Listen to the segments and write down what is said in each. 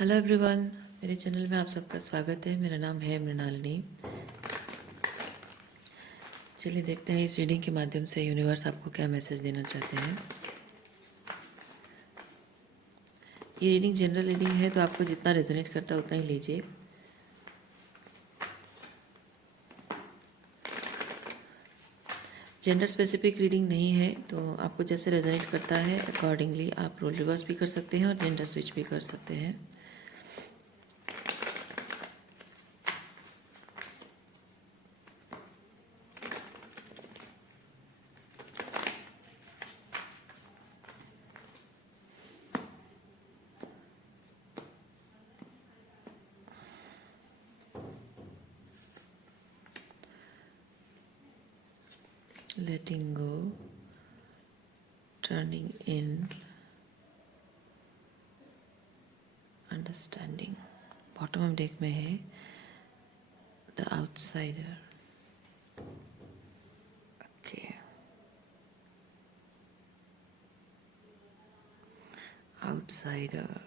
Hello everyone, मेरे channel में आप सबका स्वागत है। मेरा नाम है मृणालिनी। चलिए देखते हैं इस रीडिंग के माध्यम से यूनिवर्स आपको क्या मैसेज देना चाहते हैं। ये रीडिंग जनरल रीडिंग है, तो आपको जितना रेजोनेट करता है उतना ही लीजिए। जेंडर स्पेसिफिक रीडिंग नहीं है, तो आपको जैसे रेजोनेट करता है अकॉर्डिंगली आप रोल रिवर्स भी कर सकते हैं और जेंडर स्विच भी कर सकते हैं। Letting go, turning in, understanding. Bottom of deck में है द आउटसाइडर। Okay, outsider.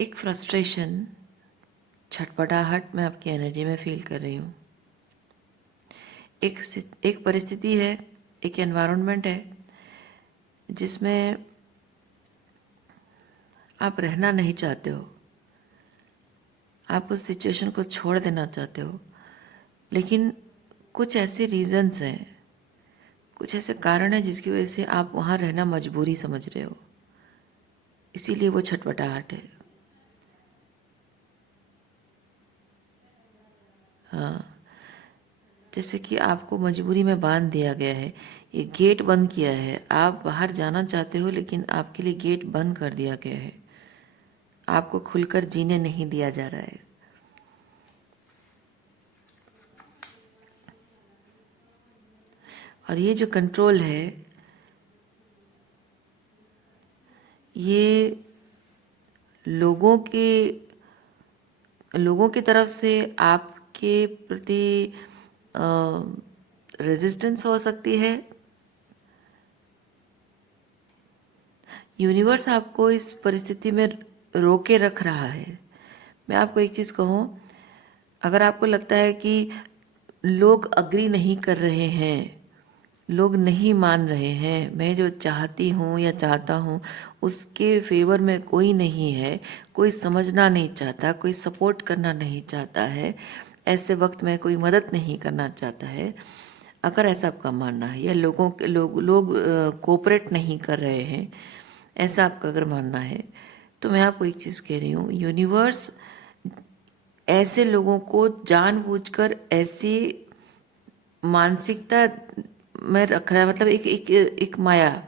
एक फ्रस्ट्रेशन, छटपटाहट मैं आपकी एनर्जी में फील कर रही हूँ। एक परिस्थिति है, एक एनवायरनमेंट है जिसमें आप रहना नहीं चाहते हो। आप उस सिचुएशन को छोड़ देना चाहते हो, लेकिन कुछ ऐसे रीजंस हैं, कुछ ऐसे कारण हैं जिसकी वजह से आप वहाँ रहना मजबूरी समझ रहे हो। इसीलिए वो छटपटाहट है। हाँ, जैसे कि आपको मजबूरी में बांध दिया गया है, ये गेट बंद किया है। आप बाहर जाना चाहते हो, लेकिन आपके लिए गेट बंद कर दिया गया है। आपको खुलकर जीने नहीं दिया जा रहा है। और ये जो कंट्रोल है, ये लोगों की तरफ से आपके प्रति रेजिस्टेंस हो सकती है। यूनिवर्स आपको इस परिस्थिति में रोके रख रहा है। मैं आपको एक चीज़ कहूँ, अगर आपको लगता है कि लोग अग्री नहीं कर रहे हैं, लोग नहीं मान रहे हैं, मैं जो चाहती हूँ या चाहता हूँ उसके फेवर में कोई नहीं है, कोई समझना नहीं चाहता, कोई सपोर्ट करना नहीं चाहता है, ऐसे वक्त में कोई मदद नहीं करना चाहता है, अगर ऐसा आपका मानना है, या लोग कोऑपरेट नहीं कर रहे हैं, ऐसा आपका अगर मानना है, तो मैं आपको एक चीज़ कह रही हूँ, यूनिवर्स ऐसे लोगों को जानबूझकर ऐसी मानसिकता में रख रहा है। मतलब एक माया,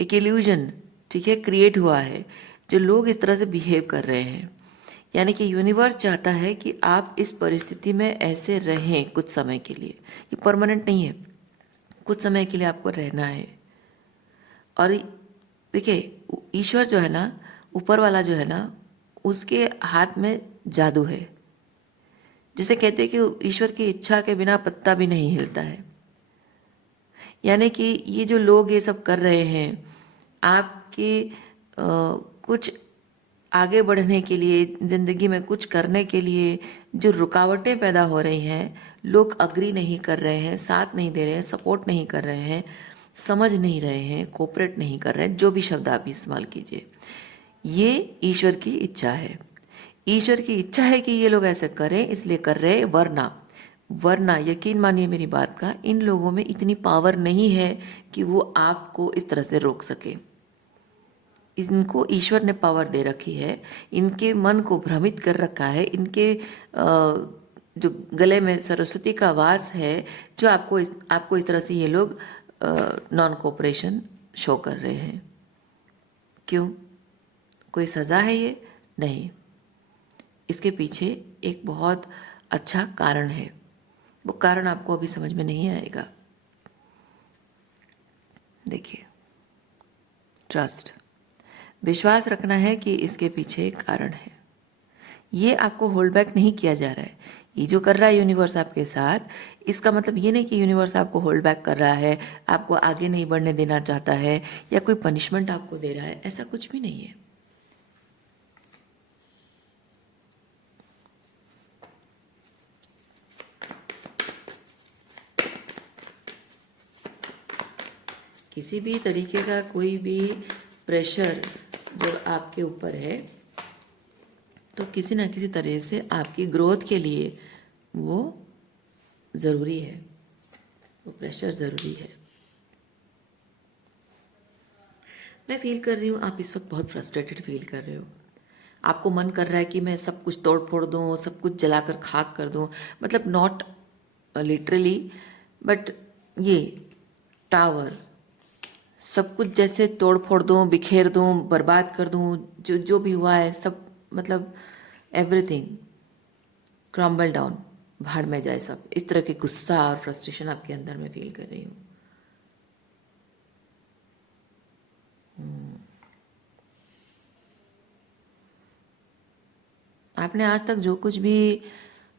एक इल्यूजन, ठीक है, क्रिएट हुआ है, जो लोग इस तरह से बिहेव कर रहे हैं। यानी कि यूनिवर्स चाहता है कि आप इस परिस्थिति में ऐसे रहें कुछ समय के लिए। ये परमानेंट नहीं है, कुछ समय के लिए आपको रहना है। और देखिए, ईश्वर जो है ना, ऊपर वाला जो है ना, उसके हाथ में जादू है। जिसे कहते हैं कि ईश्वर की इच्छा के बिना पत्ता भी नहीं हिलता है। यानी कि ये जो लोग ये सब कर रहे हैं, आपके कुछ आगे बढ़ने के लिए, ज़िंदगी में कुछ करने के लिए जो रुकावटें पैदा हो रही हैं, लोग अग्री नहीं कर रहे हैं, साथ नहीं दे रहे हैं, सपोर्ट नहीं कर रहे हैं, समझ नहीं रहे हैं, कोऑपरेट नहीं कर रहे हैं, जो भी शब्द आप इस्तेमाल कीजिए, ये ईश्वर की इच्छा है। ईश्वर की इच्छा है कि ये लोग ऐसे करें, इसलिए कर रहे हैं। वरना यकीन मानिए मेरी बात का, इन लोगों में इतनी पावर नहीं है कि वो आपको इस तरह से रोक सके। इनको ईश्वर ने पावर दे रखी है, इनके मन को भ्रमित कर रखा है, इनके जो गले में सरस्वती का वास है, जो आपको इस तरह से ये लोग नॉन कोऑपरेशन शो कर रहे हैं। क्यों? कोई सज़ा है ये? नहीं, इसके पीछे एक बहुत अच्छा कारण है। वो कारण आपको अभी समझ में नहीं आएगा। देखिए, ट्रस्ट, विश्वास रखना है कि इसके पीछे एक कारण है। ये आपको होल्ड बैक नहीं किया जा रहा है। ये जो कर रहा है यूनिवर्स आपके साथ, इसका मतलब ये नहीं कि यूनिवर्स आपको होल्ड बैक कर रहा है, आपको आगे नहीं बढ़ने देना चाहता है, या कोई पनिशमेंट आपको दे रहा है, ऐसा कुछ भी नहीं है। किसी भी तरीके का कोई भी प्रेशर जब आपके ऊपर है तो किसी ना किसी तरह से आपकी ग्रोथ के लिए वो ज़रूरी है, वो प्रेशर ज़रूरी है। मैं फील कर रही हूँ आप इस वक्त बहुत फ्रस्ट्रेटेड फील कर रहे हो। आपको मन कर रहा है कि मैं सब कुछ तोड़ फोड़ दूँ, सब कुछ जलाकर खाक कर दूँ, मतलब नॉट लिटरली, बट ये टावर सब कुछ जैसे तोड़ फोड़ दूँ, बिखेर दूँ, बर्बाद कर दूँ, जो जो भी हुआ है सब, मतलब एवरीथिंग क्रम्बल डाउन, भाड़ में जाए सब, इस तरह के गुस्सा और फ्रस्ट्रेशन आपके अंदर मैं फील कर रही हूँ। आपने आज तक जो कुछ भी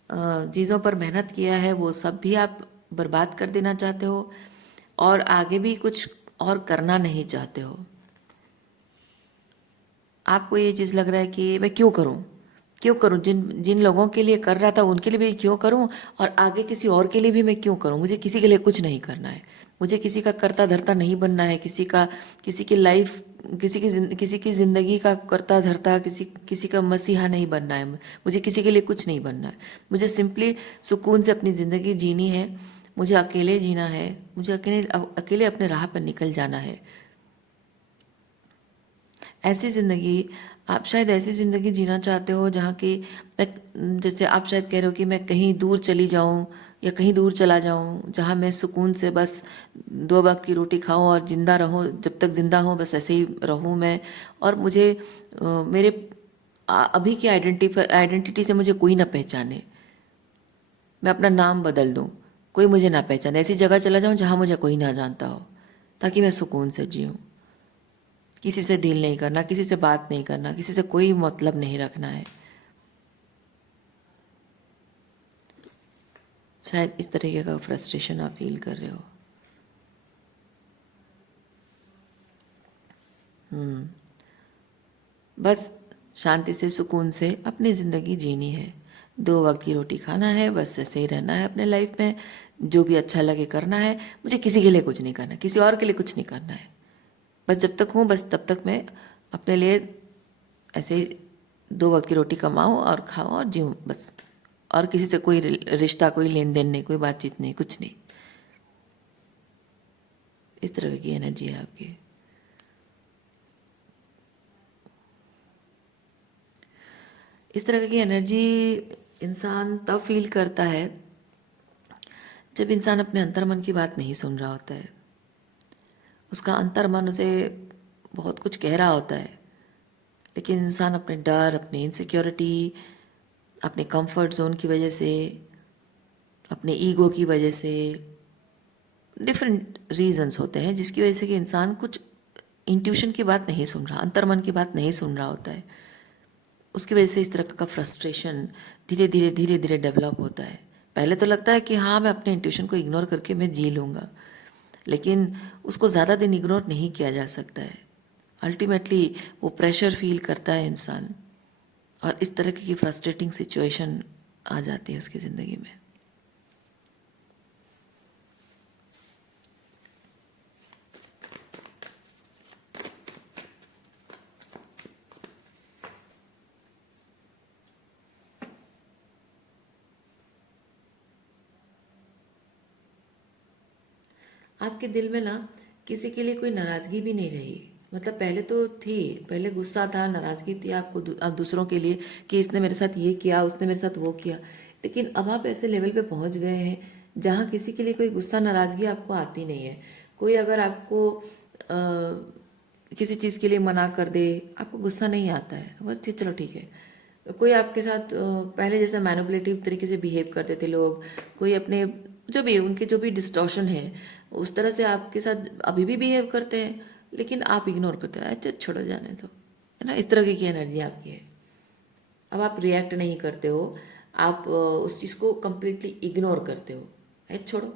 चीज़ों पर मेहनत किया है वो सब भी आप बर्बाद कर देना चाहते हो, और आगे भी कुछ और करना नहीं चाहते हो। आपको ये चीज़ लग रहा है कि मैं क्यों करूं, क्यों करूं, जिन जिन लोगों के लिए कर रहा था उनके लिए भी क्यों करूं, और आगे किसी और के लिए भी मैं क्यों करूं। मुझे किसी के लिए कुछ नहीं करना है, मुझे किसी का करता धरता नहीं बनना है, किसी की लाइफ, किसी की ज़िंदगी का करता धरता, किसी का मसीहा नहीं बनना है। मुझे किसी के लिए कुछ नहीं बनना है। मुझे सिंपली सुकून से अपनी ज़िंदगी जीनी है, मुझे अकेले जीना है, मुझे अकेले अकेले अपने राह पर निकल जाना है। ऐसी ज़िंदगी, आप शायद ऐसी ज़िंदगी जीना चाहते हो जहाँ की मैं, जैसे आप शायद कह रहे हो कि मैं कहीं दूर चली जाऊँ या कहीं दूर चला जाऊँ, जहाँ मैं सुकून से बस 2 वक्त की रोटी खाऊँ और ज़िंदा रहूँ, जब तक ज़िंदा हूँ बस ऐसे ही रहूँ मैं, और मुझे मेरे अभी की आइडेंटिटी से मुझे कोई ना पहचाने, मैं अपना नाम बदल दूँ, कोई मुझे ना पहचाने, ऐसी जगह चला जाऊँ जहाँ मुझे कोई ना जानता हो, ताकि मैं सुकून से जीऊँ। किसी से डील नहीं करना, किसी से बात नहीं करना, किसी से कोई मतलब नहीं रखना है। शायद इस तरीके का फ्रस्ट्रेशन आप फील कर रहे हो। बस शांति से सुकून से अपनी ज़िंदगी जीनी है, 2 वक्त की रोटी खाना है, बस ऐसे ही रहना है अपने लाइफ में, जो भी अच्छा लगे करना है। मुझे किसी के लिए कुछ नहीं करना, किसी और के लिए कुछ नहीं करना है। बस जब तक हूँ बस तब तक मैं अपने लिए ऐसे ही 2 वक्त की रोटी कमाऊँ और खाऊँ और जीऊँ बस, और किसी से कोई रिश्ता, कोई लेन देन नहीं, कोई बातचीत नहीं, कुछ नहीं। इस तरह की एनर्जी है आपकी। इस तरह की एनर्जी इंसान तब फील करता है जब इंसान अपने अंतर्मन की बात नहीं सुन रहा होता है। उसका अंतर्मन उसे बहुत कुछ कह रहा होता है, लेकिन इंसान अपने डर, अपनी इनसिक्योरिटी, अपने कंफर्ट जोन की वजह से, अपने ईगो की वजह से, डिफरेंट रीजंस होते हैं जिसकी वजह से कि इंसान कुछ इंट्यूशन की बात नहीं सुन रहा, अंतर्मन की बात नहीं सुन रहा होता है। उसकी वजह से इस तरह का फ्रस्ट्रेशन धीरे धीरे धीरे धीरे डेवलप होता है। पहले तो लगता है कि हाँ मैं अपने इंट्यूशन को इग्नोर करके मैं जी लूँगा, लेकिन उसको ज़्यादा दिन इग्नोर नहीं किया जा सकता है। अल्टीमेटली वो प्रेशर फील करता है इंसान, और इस तरह की फ्रस्ट्रेटिंग सिचुएशन आ जाती है उसकी ज़िंदगी में। आपके दिल में ना किसी के लिए कोई नाराज़गी भी नहीं रही, मतलब पहले तो थी, पहले गुस्सा था, नाराज़गी थी आपको आप दूसरों के लिए कि इसने मेरे साथ ये किया, उसने मेरे साथ वो किया, लेकिन अब आप ऐसे लेवल पे पहुंच गए हैं जहाँ किसी के लिए कोई गुस्सा नाराज़गी आपको आती नहीं है। कोई अगर आपको किसी चीज़ के लिए मना कर दे, आपको गुस्सा नहीं आता है, वो ठीक, चलो ठीक है। कोई आपके साथ पहले जैसा मैनिपुलेटिव तरीके से बिहेव करते थे लोग, कोई अपने जो भी उनके जो भी डिस्टॉर्शन है उस तरह से आपके साथ अभी भी बिहेव करते हैं, लेकिन आप इग्नोर करते हो, अच्छा छोड़ो जाने दो, है ना। इस तरह की एनर्जी आपकी है। अब आप रिएक्ट नहीं करते हो, आप उस चीज़ को कम्प्लीटली इग्नोर करते हो, छोड़ो,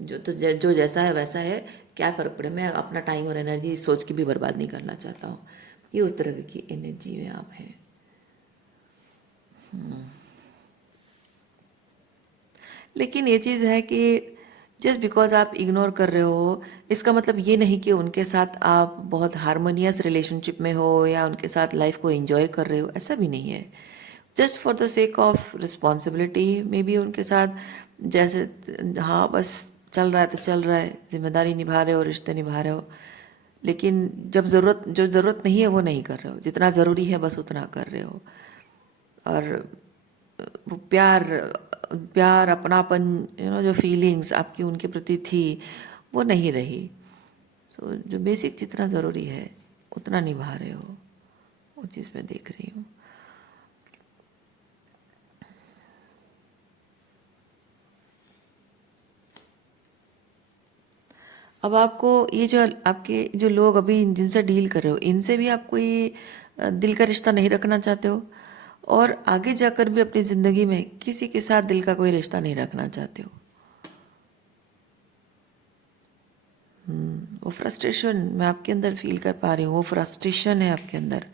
जो जैसा है वैसा है, क्या फ़र्क पड़े, मैं अपना टाइम और एनर्जी सोच के भी बर्बाद नहीं करना चाहता हूँ। ये उस तरह की एनर्जी में आप हैं। लेकिन ये चीज़ है कि जस्ट बिकॉज आप इग्नोर कर रहे हो, इसका मतलब ये नहीं कि उनके साथ आप बहुत हारमोनियस रिलेशनशिप में हो या उनके साथ लाइफ को एंजॉय कर रहे हो, ऐसा भी नहीं है। Just for the sake of responsibility may be उनके साथ, जैसे हाँ बस चल रहा है तो चल रहा है, जिम्मेदारी निभा रहे हो, रिश्ते निभा रहे हो, लेकिन जब ज़रूरत, जो ज़रूरत नहीं है वो नहीं कर रहे हो, जितना ज़रूरी है बस उतना कर रहे हो। और वो प्यार, प्यार अपनापन, जो फीलिंग्स आपकी उनके प्रति थी वो नहीं रही। सो जो बेसिक जितना ज़रूरी है उतना निभा रहे हो, वो चीज़ मैं देख रही हूँ। अब आपको ये जो आपके जो लोग अभी जिनसे डील कर रहे हो, इनसे भी आप कोई दिल का रिश्ता नहीं रखना चाहते हो, और आगे जाकर भी अपनी ज़िंदगी में किसी के साथ दिल का कोई रिश्ता नहीं रखना चाहते हो। वो फ्रस्ट्रेशन मैं आपके अंदर फील कर पा रही हूँ, वो फ्रस्ट्रेशन है आपके अंदर।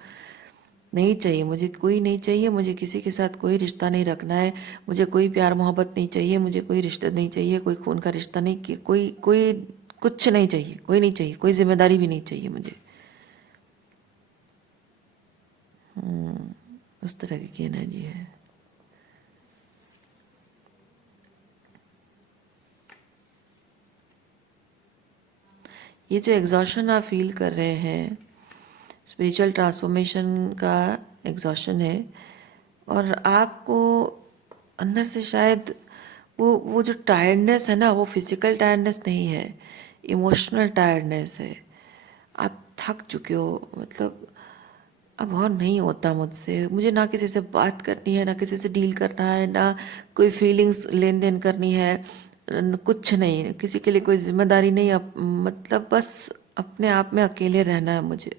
नहीं चाहिए मुझे, कोई नहीं चाहिए मुझे, किसी के साथ कोई रिश्ता नहीं रखना है, मुझे कोई प्यार मोहब्बत नहीं चाहिए, मुझे कोई रिश्ता नहीं चाहिए, कोई खून का रिश्ता नहीं, कि कोई कोई कुछ नहीं चाहिए, कोई नहीं चाहिए, कोई जिम्मेदारी भी नहीं चाहिए मुझे। उस तरह की एनर्जी है। ये जो एग्जॉशन आप फील कर रहे हैं, स्पिरिचुअल ट्रांसफॉर्मेशन का एग्जॉशन है, और आपको अंदर से शायद वो जो टायर्डनेस है ना, वो फिजिकल टायर्डनेस नहीं है, इमोशनल टायर्डनेस है। आप थक चुके हो, मतलब अब और नहीं होता मुझसे, मुझे ना किसी से बात करनी है, ना किसी से डील करना है, ना कोई फीलिंग्स लेन देन करनी है, कुछ नहीं, किसी के लिए कोई जिम्मेदारी नहीं, मतलब बस अपने आप में अकेले रहना है मुझे।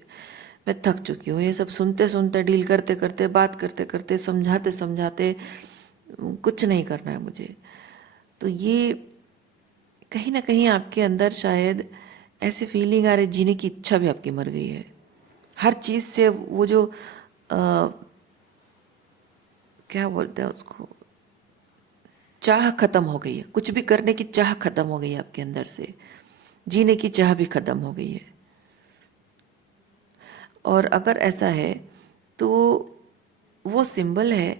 मैं थक चुकी हूँ ये सब सुनते सुनते, डील करते करते, बात करते करते, समझाते समझाते, कुछ नहीं करना है मुझे। तो ये कहीं ना कहीं आपके अंदर शायद ऐसी फीलिंग आ रही, जीने की इच्छा भी आपकी मर गई है। हर चीज़ से वो जो क्या बोलते हैं उसको, चाह खत्म हो गई है, कुछ भी करने की चाह खत्म हो गई है आपके अंदर से, जीने की चाह भी खत्म हो गई है। और अगर ऐसा है तो वो सिंबल है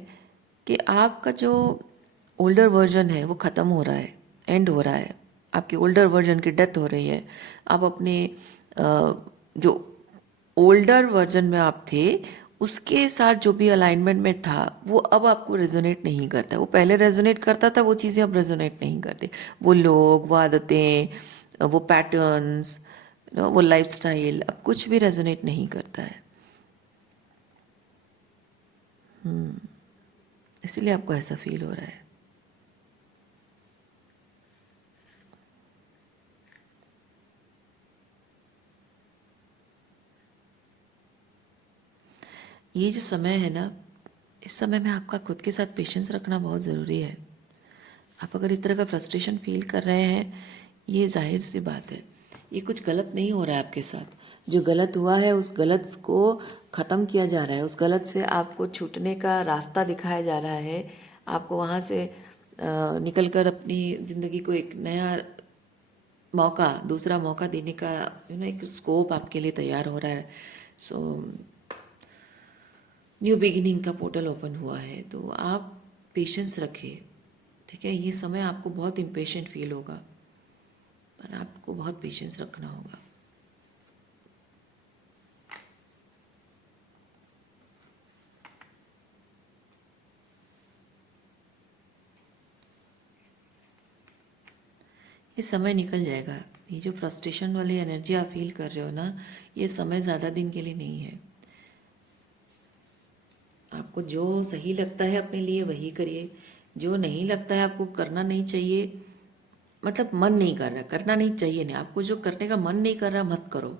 कि आपका जो ओल्डर वर्जन है वो ख़त्म हो रहा है, एंड हो रहा है, आपके ओल्डर वर्जन की डेथ हो रही है। आप अपने जो ओल्डर वर्जन में आप थे उसके साथ जो भी अलाइनमेंट में था वो अब आपको रेजोनेट नहीं करता। वो पहले रेजोनेट करता था, वो चीज़ें अब रेजोनेट नहीं करती। वो लोग, वो आदतें, वो पैटर्न्स, वो लाइफस्टाइल अब कुछ भी रेजोनेट नहीं करता है। इसलिए आपको ऐसा फील हो रहा है। ये जो समय है ना, इस समय में आपका खुद के साथ पेशेंस रखना बहुत ज़रूरी है। आप अगर इस तरह का फ्रस्ट्रेशन फील कर रहे हैं, ये जाहिर सी बात है, ये कुछ गलत नहीं हो रहा है आपके साथ। जो गलत हुआ है उस गलत को ख़त्म किया जा रहा है, उस गलत से आपको छूटने का रास्ता दिखाया जा रहा है। आपको वहाँ से निकल कर अपनी ज़िंदगी को एक नया मौका, दूसरा मौका देने का एक स्कोप आपके लिए तैयार हो रहा है। सो न्यू बिगिनिंग का पोर्टल ओपन हुआ है, तो आप पेशेंस रखें। ठीक है, ये समय आपको बहुत इम्पेशेंट फील होगा, पर आपको बहुत पेशेंस रखना होगा। ये समय निकल जाएगा। ये जो फ्रस्ट्रेशन वाली एनर्जी आप फील कर रहे हो ना, ये समय ज़्यादा दिन के लिए नहीं है। आपको जो सही लगता है अपने लिए वही करिए, जो नहीं लगता है आपको करना नहीं चाहिए, मतलब मन नहीं कर रहा, करना नहीं चाहिए नहीं, आपको जो करने का मन नहीं कर रहा मत करो।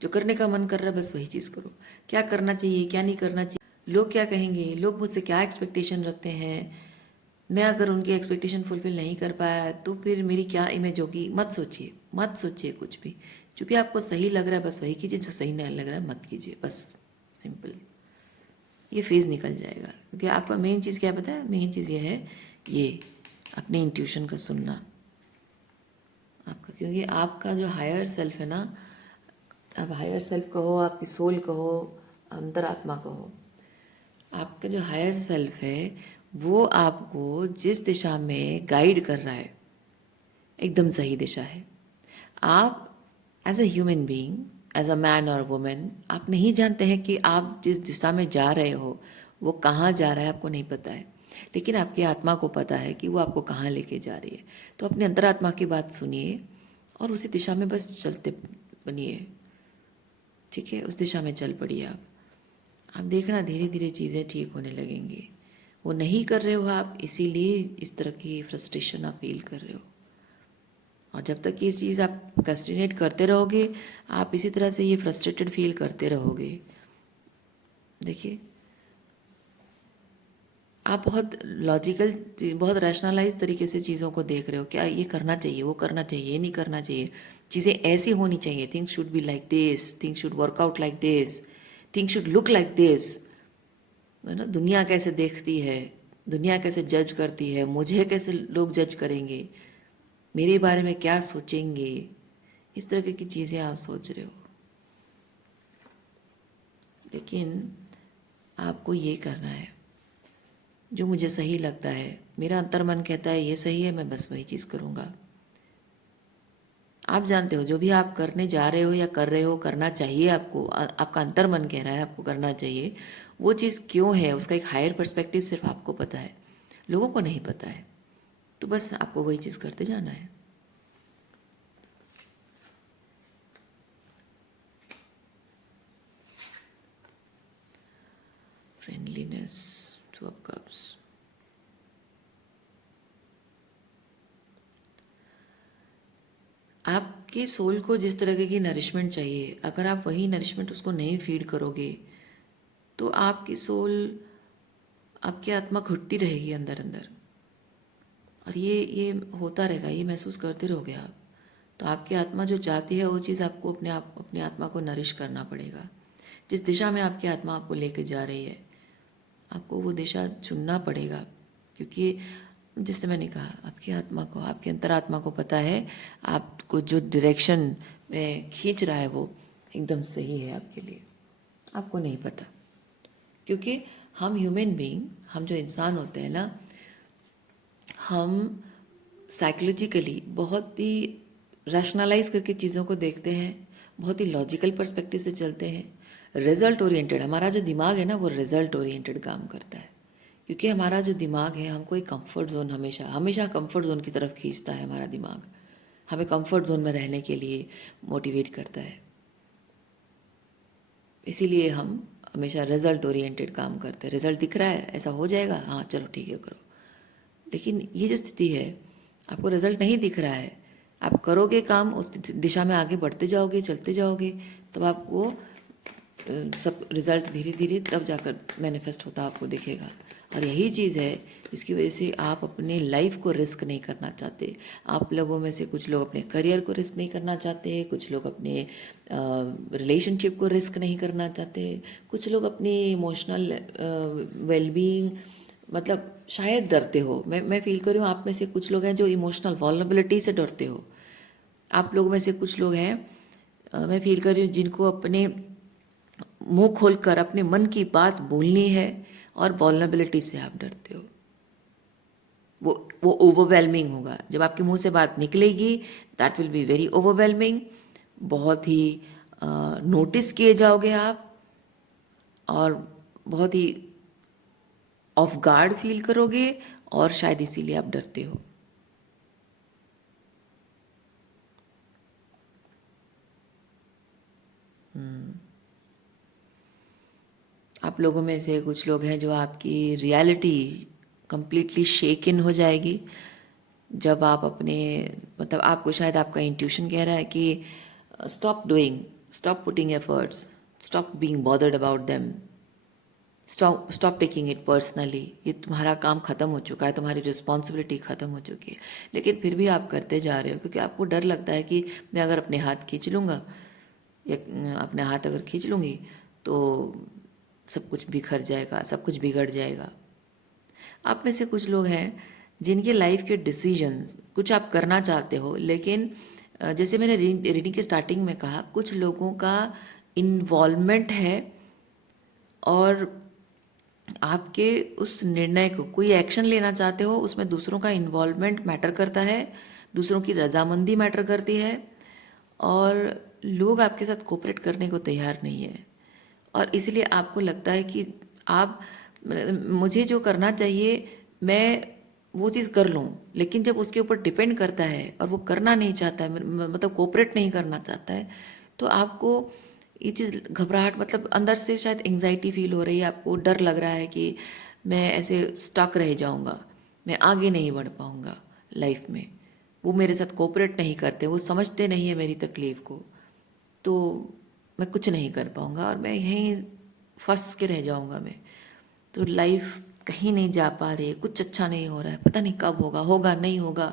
जो करने का मन कर रहा है बस वही चीज़ करो। क्या करना चाहिए क्या नहीं करना चाहिए, लोग क्या कहेंगे, लोग मुझसे क्या एक्सपेक्टेशन रखते हैं, मैं अगर उनकी एक्सपेक्टेशन फुलफिल नहीं कर पाया तो फिर मेरी क्या इमेज होगी? मत सोचिए, मत सोचिए कुछ भी। जो भी आपको सही लग रहा है बस वही कीजिए, जो सही नहीं लग रहा है मत कीजिए, बस सिंपल। ये फेज़ निकल जाएगा, क्योंकि आपका मेन चीज़ क्या पता है? मेन चीज़ ये है, ये अपने इंट्यूशन का सुनना आपका, क्योंकि आपका जो हायर सेल्फ है ना, आप हायर सेल्फ कहो, आपकी सोल कहो, अंतरात्मा कहो, आपका जो हायर सेल्फ है वो आपको जिस दिशा में गाइड कर रहा है एकदम सही दिशा है। आप as a human being, as a man और वुमेन, आप नहीं जानते हैं कि आप जिस दिशा में जा रहे हो वो कहाँ जा रहा है, आपको नहीं पता है, लेकिन आपकी आत्मा को पता है कि वो आपको कहाँ लेके जा रही है। तो अपने अंतरात्मा की बात सुनिए और उसी दिशा में बस चलते बनिए, ठीक है? उस दिशा में चल पड़िए आप देखना धीरे धीरे चीज़ें ठीक होने लगेंगी। वो नहीं कर रहे हो आप, इसीलिए इस तरह की फ्रस्ट्रेशन आप फील कर रहे हो। और जब तक ये चीज़ आप प्रोक्रेस्टिनेट करते रहोगे, आप इसी तरह से ये फ्रस्ट्रेटेड फील करते रहोगे। देखिए, आप बहुत लॉजिकल, बहुत रैशनलाइज तरीके से चीज़ों को देख रहे हो, क्या ये करना चाहिए, वो करना चाहिए, ये नहीं करना चाहिए, चीज़ें ऐसी होनी चाहिए, things should be like this, things should work out like this, things should look like this, है ना? दुनिया कैसे देखती है, दुनिया कैसे जज करती है, मुझे कैसे लोग जज करेंगे, मेरे बारे में क्या सोचेंगे, इस तरह की चीज़ें आप सोच रहे हो। लेकिन आपको ये करना है जो मुझे सही लगता है, मेरा अंतर्मन कहता है ये सही है, मैं बस वही चीज़ करूँगा। आप जानते हो जो भी आप करने जा रहे हो या कर रहे हो, करना चाहिए आपको, आपका अंतर्मन कह रहा है आपको करना चाहिए, वो चीज़ क्यों है उसका एक हायर पर्सपेक्टिव सिर्फ आपको पता है, लोगों को नहीं पता है। तो बस आपको वही चीज़ करते जाना है। Friendliness, two of cups. आपकी सोल को जिस तरह की नरिशमेंट चाहिए, अगर आप वही नरिशमेंट उसको नहीं फीड करोगे तो आपकी सोल, आपकी आत्मा घुटती रहेगी अंदर अंदर, और ये होता रहेगा, ये महसूस करते रहोगे आप। तो आपकी आत्मा जो चाहती है वो चीज़ आपको अपनी आत्मा को नरिश करना पड़ेगा। जिस दिशा में आपकी आत्मा आपको लेके जा रही है, आपको वो दिशा चुनना पड़ेगा, क्योंकि जैसे मैंने कहा, आपकी आत्मा को, आपकी अंतरात्मा को पता है आपको जो डायरेक्शन में खींच रहा है वो एकदम सही है आपके लिए, आपको नहीं पता। क्योंकि हम ह्यूमन बीइंग, हम जो इंसान होते हैं ना, हम साइकोलॉजिकली बहुत ही रैशनलाइज करके चीज़ों को देखते हैं, बहुत ही लॉजिकल पर्सपेक्टिव से चलते हैं। रिजल्ट ओरिएंटेड, हमारा जो दिमाग है ना वो रिजल्ट ओरिएंटेड काम करता है, क्योंकि हमारा जो दिमाग है हमको एक कंफर्ट जोन, हमेशा हमेशा कंफर्ट जोन की तरफ खींचता है। हमारा दिमाग हमें कंफर्ट जोन में रहने के लिए मोटिवेट करता है, इसीलिए हम हमेशा रिजल्ट ओरिएंटेड काम करते हैं। रिजल्ट दिख रहा है, ऐसा हो जाएगा, हाँ चलो ठीक है करो। लेकिन ये जो स्थिति है, आपको रिजल्ट नहीं दिख रहा है, आप करोगे काम, उस दिशा में आगे बढ़ते जाओगे, चलते जाओगे, तब आपको सब रिजल्ट धीरे धीरे तब जाकर मैनिफेस्ट होता आपको दिखेगा। और यही चीज़ है जिसकी वजह से आप अपने लाइफ को रिस्क नहीं करना चाहते। आप लोगों में से कुछ लोग अपने करियर को रिस्क नहीं करना चाहते, कुछ लोग अपने रिलेशनशिप को रिस्क नहीं करना चाहते, कुछ लोग अपनी इमोशनल वेलबींग, मतलब शायद डरते हो। मैं फील कर रही हूँ आप में से कुछ लोग हैं जो इमोशनल वल्नरेबिलिटी से डरते हो। आप लोगों में से कुछ लोग हैं, मैं फील कर रही हूँ, जिनको अपने मुंह खोलकर अपने मन की बात बोलनी है, और वल्नरेबिलिटी से आप डरते हो। वो ओवरवेलमिंग होगा जब आपके मुंह से बात निकलेगी, that will be very overwhelming, बहुत ही नोटिस किए जाओगे आप, और बहुत ही ऑफ गार्ड फील करोगे, और शायद इसीलिए आप डरते हो। आप लोगों में से कुछ लोग हैं जो आपकी रियलिटी कंप्लीटली शेक इन हो जाएगी जब आप अपने, मतलब आपको शायद आपका इंट्यूशन कह रहा है कि stop doing, stop putting efforts, stop being bothered about them, stop stop taking it personally. ये तुम्हारा काम ख़त्म हो चुका है, तुम्हारी रिस्पॉन्सिबिलिटी ख़त्म हो चुकी है, लेकिन फिर भी आप करते जा रहे हो क्योंकि आपको डर लगता है कि मैं अगर अपने हाथ खींच लूँगा या अपने हाथ अगर खींच लूँगी तो सब कुछ बिखर जाएगा, सब कुछ बिगड़ जाएगा। आप में से कुछ लोग हैं जिनके लाइफ के डिसीजंस कुछ आप करना चाहते हो, लेकिन जैसे मैंने रीडिंग के स्टार्टिंग में कहा, कुछ लोगों का इन्वॉल्वमेंट है और आपके उस निर्णय को, कोई एक्शन लेना चाहते हो उसमें दूसरों का इन्वॉल्वमेंट मैटर करता है, दूसरों की रजामंदी मैटर करती है, और लोग आपके साथ कोऑपरेट करने को तैयार नहीं है। और इसलिए आपको लगता है कि आप, मुझे जो करना चाहिए मैं वो चीज़ कर लूँ, लेकिन जब उसके ऊपर डिपेंड करता है और वो करना नहीं चाहता है, मतलब कोऑपरेट नहीं करना चाहता है, तो आपको ये चीज़ घबराहट, मतलब अंदर से शायद एंजाइटी फील हो रही है, आपको डर लग रहा है कि मैं ऐसे स्टक रह जाऊंगा, मैं आगे नहीं बढ़ पाऊंगा लाइफ में। वो मेरे साथ कोऑपरेट नहीं करते, वो समझते नहीं है मेरी तकलीफ़ को, तो मैं कुछ नहीं कर पाऊंगा और मैं यहीं फंस के रह जाऊंगा मैं। तो लाइफ कहीं नहीं जा पा रही है, कुछ अच्छा नहीं हो रहा है, पता नहीं कब होगा, होगा नहीं होगा,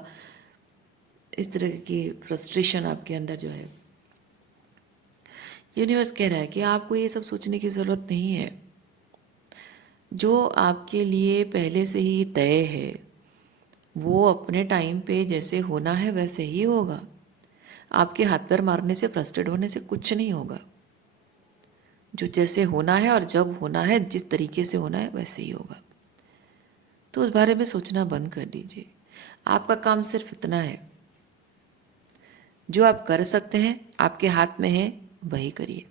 इस तरह की फ्रस्ट्रेशन आपके अंदर जो है। यूनिवर्स कह रहा है कि आपको ये सब सोचने की ज़रूरत नहीं है। जो आपके लिए पहले से ही तय है वो अपने टाइम पे जैसे होना है वैसे ही होगा। आपके हाथ पैर मारने से, फ्रस्ट्रेट होने से कुछ नहीं होगा। जो जैसे होना है और जब होना है, जिस तरीके से होना है वैसे ही होगा। तो उस बारे में सोचना बंद कर दीजिए। आपका काम सिर्फ इतना है, जो आप कर सकते हैं, आपके हाथ में है, वही करिए।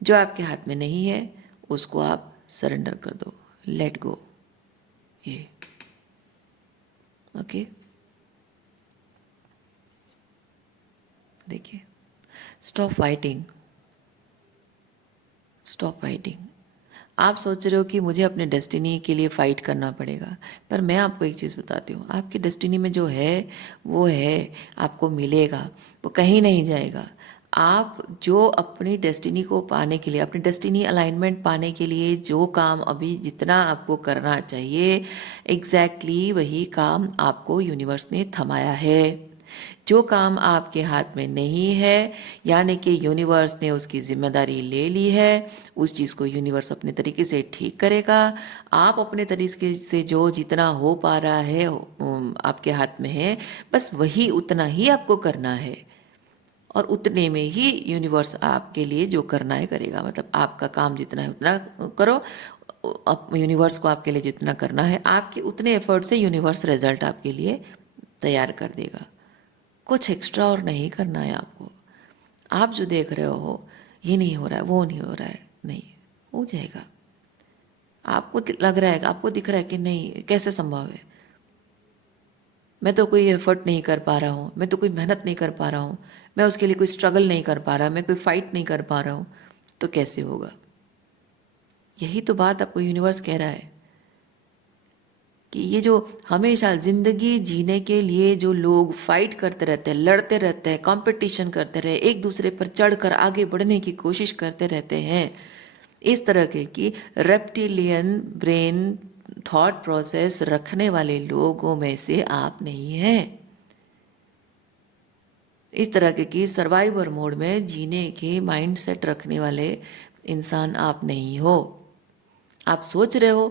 जो आपके हाथ में नहीं है उसको आप सरेंडर कर दो, लेट गो। ये ओके। देखिए, स्टॉप फाइटिंग, स्टॉप फाइटिंग। आप सोच रहे हो कि मुझे अपने डेस्टिनी के लिए फ़ाइट करना पड़ेगा, पर मैं आपको एक चीज़ बताती हूँ, आपकी डेस्टिनी में जो है वो है, आपको मिलेगा, वो कहीं नहीं जाएगा। आप जो अपनी डेस्टिनी को पाने के लिए, अपनी डेस्टिनी अलाइनमेंट पाने के लिए जो काम अभी जितना आपको करना चाहिए, एग्जैक्टली वही काम आपको यूनिवर्स ने थमाया है। जो काम आपके हाथ में नहीं है, यानी कि यूनिवर्स ने उसकी जिम्मेदारी ले ली है, उस चीज़ को यूनिवर्स अपने तरीके से ठीक करेगा। आप अपने तरीके से जो जितना हो पा रहा है आपके हाथ में है, बस वही उतना ही आपको करना है, और उतने में ही यूनिवर्स आपके लिए जो करना है करेगा। मतलब आपका काम जितना है उतना करो, यूनिवर्स को आपके लिए जितना करना है, आपके उतने एफर्ट से यूनिवर्स रिजल्ट आपके लिए तैयार कर देगा। कुछ एक्स्ट्रा और नहीं करना है आपको। आप जो देख रहे हो ये नहीं हो रहा है, वो नहीं हो रहा है, नहीं हो जाएगा। आपको लग रहा है, आपको दिख रहा है कि नहीं कैसे संभव है, मैं तो कोई एफर्ट नहीं कर पा रहा हूँ, मैं तो कोई मेहनत नहीं कर पा रहा हूँ, मैं उसके लिए कोई स्ट्रगल नहीं कर पा रहा, मैं कोई फाइट नहीं कर पा रहा हूँ, तो कैसे होगा। यही तो बात आपको यूनिवर्स कह रहा है कि ये जो हमेशा जिंदगी जीने के लिए जो लोग फाइट करते रहते हैं, लड़ते रहते हैं, कंपटीशन करते रहे, एक दूसरे पर चढ़कर आगे बढ़ने की कोशिश करते रहते हैं, इस तरह के कि रेप्टिलियन ब्रेन थॉट प्रोसेस रखने वाले लोगों में से आप नहीं हैं। इस तरह के कि सर्वाइवर मोड में जीने के माइंड सेट रखने वाले इंसान आप नहीं हो। आप सोच रहे हो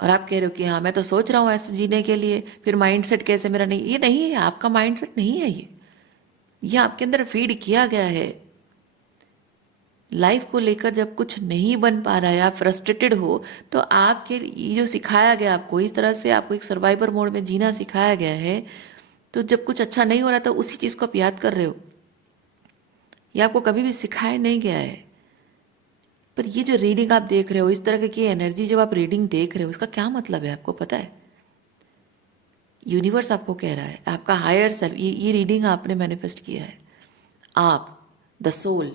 और आप कह रहे हो कि हाँ मैं तो सोच रहा हूँ ऐसे जीने के लिए, फिर माइंडसेट कैसे मेरा नहीं, ये नहीं है, आपका माइंडसेट नहीं है ये आपके अंदर फीड किया गया है। लाइफ को लेकर जब कुछ नहीं बन पा रहा है, आप फ्रस्ट्रेटेड हो, तो आपके ये जो सिखाया गया आपको, इस तरह से आपको एक सर्वाइवर मोड में जीना सिखाया गया है, तो जब कुछ अच्छा नहीं हो रहा तो उसी चीज़ को आप याद कर रहे हो। ये आपको कभी भी सिखाया नहीं गया है। पर ये जो रीडिंग आप देख रहे हो, इस तरह की एनर्जी जब आप रीडिंग देख रहे हो, उसका क्या मतलब है आपको पता है। यूनिवर्स आपको कह रहा है, आपका हायर सेल्फ, ये रीडिंग आपने मैनिफेस्ट किया है, आप the soul,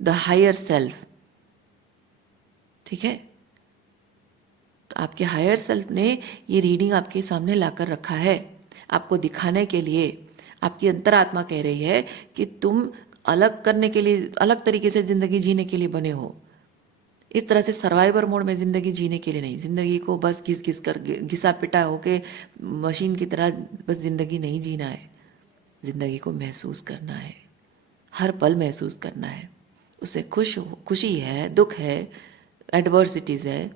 the higher self, ठीक है। तो आपके हायर सेल्फ ने ये रीडिंग आपके सामने लाकर रखा है आपको दिखाने के लिए। आपकी अंतरात्मा कह रही है कि तुम अलग करने के लिए, अलग तरीके से जिंदगी जीने के लिए बने हो। इस तरह से सर्वाइवर मोड में ज़िंदगी जीने के लिए नहीं, ज़िंदगी को बस घिस घिस कर घिसा पिटा होके मशीन की तरह बस ज़िंदगी नहीं जीना है। ज़िंदगी को महसूस करना है, हर पल महसूस करना है। उससे खुशी है, दुख है, एडवर्सिटीज़ है,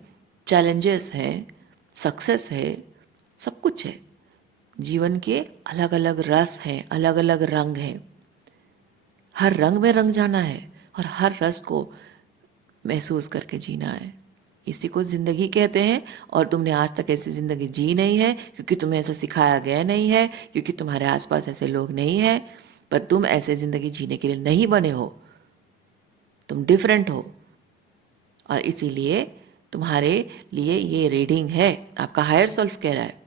चैलेंजेस हैं, सक्सेस है, सब कुछ है। जीवन के अलग अलग रस हैं, अलग अलग रंग हैं। हर रंग में रंग जाना है और हर रस को महसूस करके जीना है। इसी को ज़िंदगी कहते हैं। और तुमने आज तक ऐसी ज़िंदगी जी नहीं है क्योंकि तुम्हें ऐसा सिखाया गया नहीं है, क्योंकि तुम्हारे आसपास ऐसे लोग नहीं हैं। पर तुम ऐसे ज़िंदगी जीने के लिए नहीं बने हो, तुम डिफरेंट हो। और इसीलिए तुम्हारे लिए ये रीडिंग है। आपका हायर सेल्फ कह रहा है,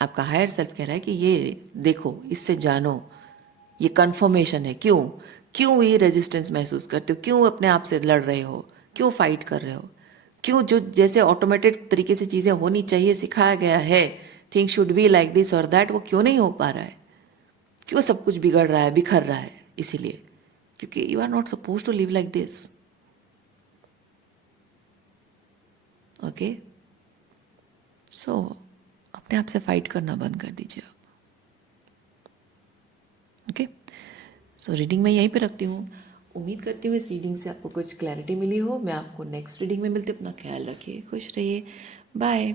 आपका हायर सेल्फ कह रहा है कि ये देखो, इससे जानो, ये कन्फर्मेशन है। क्यों क्यों ये रेजिस्टेंस महसूस करते हो, क्यों अपने आप से लड़ रहे हो, क्यों फाइट कर रहे हो, क्यों जो जैसे ऑटोमेटेड तरीके से चीज़ें होनी चाहिए सिखाया गया है, thing should be like this और दैट, वो क्यों नहीं हो पा रहा है, क्यों सब कुछ बिगड़ रहा है, बिखर रहा है। इसीलिए क्योंकि you are not suppose to live like this. Okay, so अपने आप से फाइट करना बंद कर दीजिए आप। ओके, सो रीडिंग मैं यहीं पे रखती हूँ। उम्मीद करती हूँ इस रीडिंग से आपको कुछ क्लैरिटी मिली हो। मैं आपको नेक्स्ट रीडिंग में मिलती हूँ। अपना ख्याल रखिए, खुश रहिए, बाय।